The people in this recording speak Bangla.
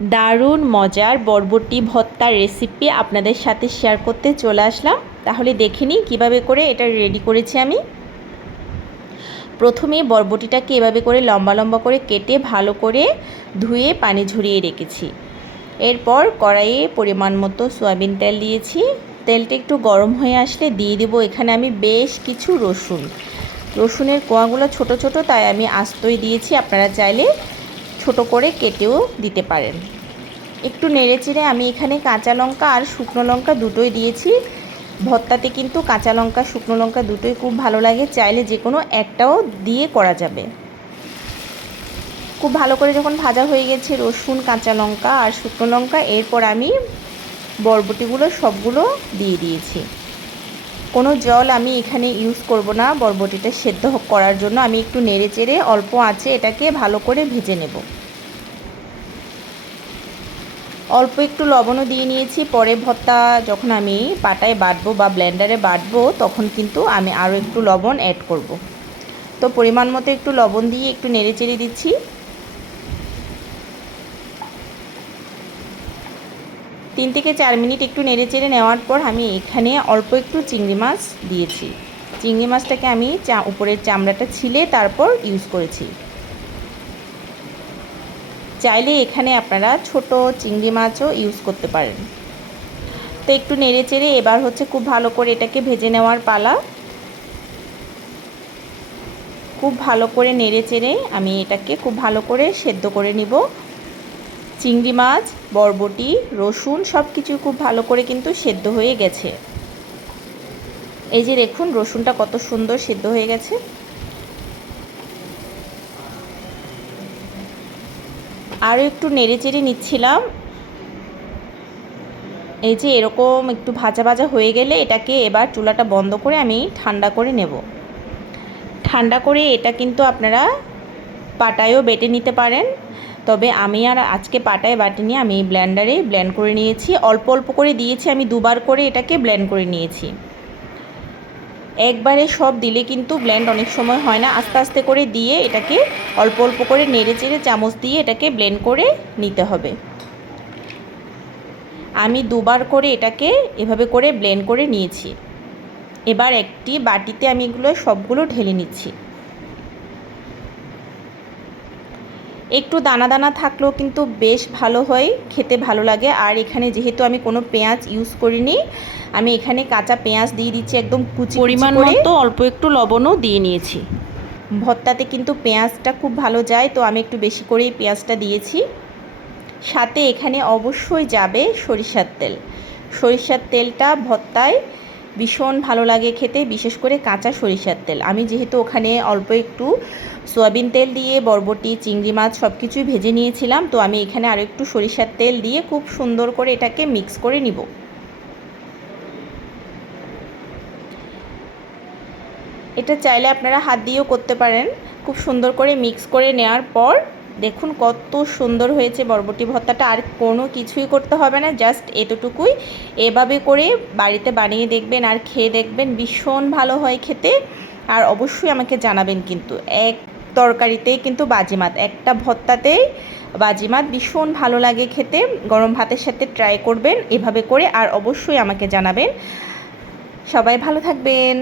দারুণ মজার বরবটি ভর্তার রেসিপি আপনাদের সাথে শেয়ার করতে চলে আসলাম। তাহলে দেখে নিই কীভাবে করে এটা রেডি করেছি আমি। প্রথমে বরবটিটাকে এভাবে করে লম্বা লম্বা করে কেটে ভালো করে ধুয়ে পানি ঝরিয়ে রেখেছি। এরপর কড়াইয়ে পরিমাণ মতো সয়াবিন তেল দিয়েছি। তেলটা একটু গরম হয়ে আসলে দিয়ে দেবো এখানে আমি বেশ কিছু রসুনের কোয়াগুলো ছোট ছোট, তাই আমি আস্তই দিয়েছি। আপনারা চাইলে ছোট করে কেটেও দিতে পারেন। একটু নেড়েচেড়ে আমি এখানে কাঁচা লঙ্কা আর শুকনো লঙ্কা দুটোই দিয়েছি। ভর্তাতে কিন্তু কাঁচা লঙ্কা শুকনো লঙ্কা দুটোই খুব ভালো লাগে, চাইলে যে কোনো একটাও দিয়ে করা যাবে। খুব ভালো করে যখন ভাজা হয়ে গেছে রসুন কাঁচা লঙ্কা আর শুকনো লঙ্কা, এরপর আমি বরবটিগুলো সবগুলো দিয়ে দিয়েছি। কোনো জল আমি এখানে ইউজ করব না বরবটিটা সেদ্ধ করার জন্য। আমি একটু নেড়েচেড়ে অল্প আঁচে এটাকে ভালো করে ভেজে নেব। অল্প একটু লবণও দিয়ে নিয়েছি। পরে ভর্তা যখন আমি পাটায় বাটবো বা ব্লেন্ডারে বাটবো তখন কিন্তু আমি আরও একটু লবণ অ্যাড করব। তো পরিমাণ মতো একটু লবণ দিয়ে একটু নেড়েচেড়ে দিচ্ছি। 3 থেকে 4 মিনিট একটু নেড়েচেড়ে নেওয়ার পর আমি এখানে অল্প একটু চিংড়ি মাছ দিয়েছি। চিংড়ি মাছটাকে আমি উপরের চামড়াটা ছিলে তারপর ইউজ করেছি। চাইলে এখানে আপনারা ছোট চিংড়ি মাছও ইউজ করতে পারেন। তো একটু নেড়েচেড়ে এবার হচ্ছে খুব ভালো করে এটাকে ভেজে নেওয়ার পালা। খুব ভালো করে নেড়েচেড়ে আমি এটাকে খুব ভালো করে সেদ্ধ করে নিব। চিংড়ি মাছ বরবটি রসুন সব কিছু খুব ভালো করে কিন্তু সেদ্ধ হয়ে গেছে। এই যে দেখুন রসুনটা কত সুন্দর সেদ্ধ হয়ে গেছে। আরও একটু নেড়েচেড়ে নিচ্ছিলাম। এই যে এরকম একটু ভাজা ভাজা হয়ে গেলে এটাকে এবার চুলাটা বন্ধ করে আমি ঠান্ডা করে নেব। ঠান্ডা করে এটা কিন্তু আপনারা পাটায়ও বেটে নিতে পারেন, তবে আমি আর আজকে পাটায় বাটিনি, আমি ব্লেন্ডারে ব্লেন্ড করে নিয়েছি। অল্প অল্প করে দিয়েছি, আমি দুবার করে এটাকে ব্লেন্ড করে নিয়েছি। একবারে সব দিলে কিন্তু ব্লেন্ড অনেক সময় হয় না, আস্তে আস্তে করে দিয়ে এটাকে অল্প অল্প করে নেড়েচেড়ে চামচ দিয়ে এটাকে ব্লেন্ড করে নিতে হবে। আমি দুবার করে এটাকে এভাবে করে ব্লেন্ড করে নিয়েছি। এবার একটি বাটিতে আমি এগুলো সবগুলো ঢেলে নিচ্ছি। একটু দানা দানা থাকলেও কিন্তু বেশ ভালো হয়, খেতে ভালো লাগে। আর এখানে যেহেতু আমি কোনো পেঁয়াজ ইউজ করিনি, আমি এখানে কাঁচা পেঁয়াজ দিয়ে দিচ্ছি একদম কুচি পরিমাণ মতো। অল্প একটু লবণও দিয়ে নিয়েছি। ভর্তাতে কিন্তু পেঁয়াজটা খুব ভালো যায়, তো আমি একটু বেশি করেই পেঁয়াজটা দিয়েছি। সাথে এখানে অবশ্যই যাবে সরিষার তেল। সরিষার তেলটা ভর্তায় ভীষণ ভালো লাগে খেতে, বিশেষ করে কাঁচা সরিষার তেল। আমি যেহেতু ওখানে অল্প একটু সয়াবিন তেল দিয়ে বরবটি চিংড়ি মাছ সব কিছুই ভেজে নিয়েছিলাম, তো আমি এখানে আরও একটু সরিষার তেল দিয়ে খুব সুন্দর করে এটাকে মিক্স করে নিব। এটা চাইলে আপনারা হাত দিয়েও করতে পারেন। খুব সুন্দর করে মিক্স করে নেওয়ার পর দেখুন কত সুন্দর হয়েছে বরবটি ভর্তাটা। আর কোনো কিছুই করতে হবে না, জাস্ট এতটুকুই। এভাবে করে বাড়িতে বানিয়ে দেখবেন আর খেয়ে দেখবেন, ভীষণ ভালো হয় খেতে। আর অবশ্যই আমাকে জানাবেন কিন্তু। এক তরকারিতেই কিন্তু বাজিমাত, একটা ভর্তাতেই বাজিমাত, ভীষণ ভালো লাগে খেতে। গরম ভাতের সাথে ট্রাই করবেন এভাবে করে, আর অবশ্যই আমাকে জানাবেন। সবাই ভালো থাকবেন।